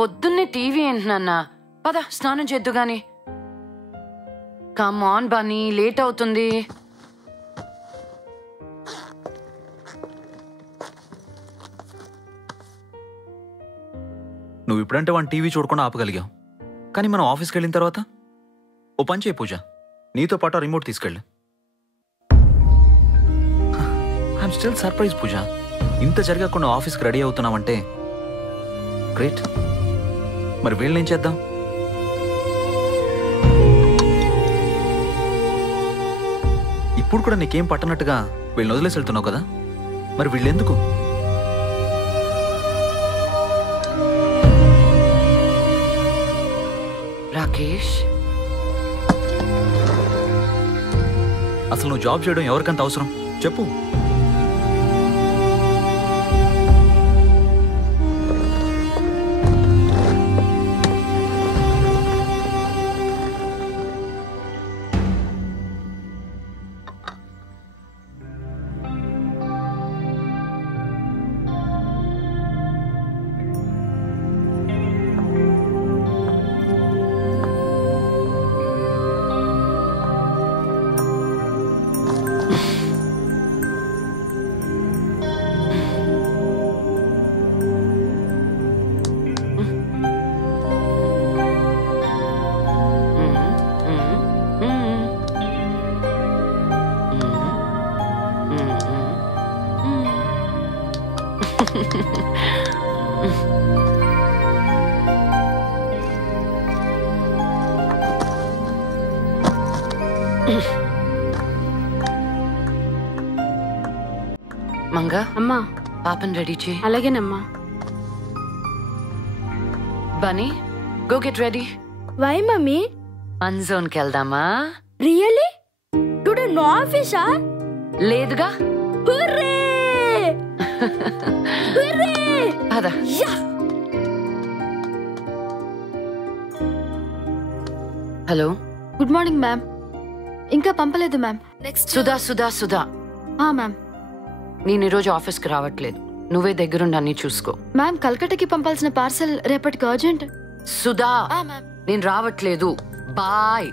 పొద్దున్నే టీవీ ఏంటి నాన్న? పద స్నానం చేద్దు గాని. కమ్ ఆన్ బన్నీ, లేట్ అవుతుంది. నువ్వు ఇప్పుడంటే వాడిని టీవీ చూడకుండా ఆపగలిగావు, కానీ మనం ఆఫీస్కి వెళ్ళిన తర్వాత ఓ పని చేయి పూజ, నీతో పాటు ఆ రిమోట్ తీసుకెళ్ళు. ఐఎమ్ స్టిల్ సర్ప్రైజ్ పూజ, ఇంత జరగకుండా ఆఫీస్కి రెడీ అవుతున్నావంటే గ్రేట్. మరి వీళ్ళని ఏం చేద్దాం? ఇప్పుడు కూడా నీకేం పట్టనట్టుగా వీళ్ళని వదిలేసి వెళ్తున్నావు కదా, మరి వీళ్ళెందుకు? రాకేష్, అసలు నువ్వు జాబ్ చేయడం ఎవరికంత అవసరం చెప్పు? మంగా అమ్మా పాపని రెడీ చేయి. అలాగేనమ్మా. Bunny, go get ready. Why mummy? Fun జోన్కి వెళ్దామా? రియల్లీ? టుడే నో ఆఫీసా? లేదుగా. హుర్రే! హుర్రే! పద. Yeah! Hello, good morning ma'am. ఇంకా పంపలేదు ma'am. Next Sudha Sudha Sudha. Ma'am. నేను ఈరోజు ఆఫీస్కి రావట్లేదు, నువ్వే దగ్గరుండి అన్ని చూసుకో. మ్యామ్, కల్కటాకి పంపాల్సిన పార్సల్ రేపటికి అర్జెంట్. సుధా, మ్యామ్. నేను రావట్లేదు. బాయ్.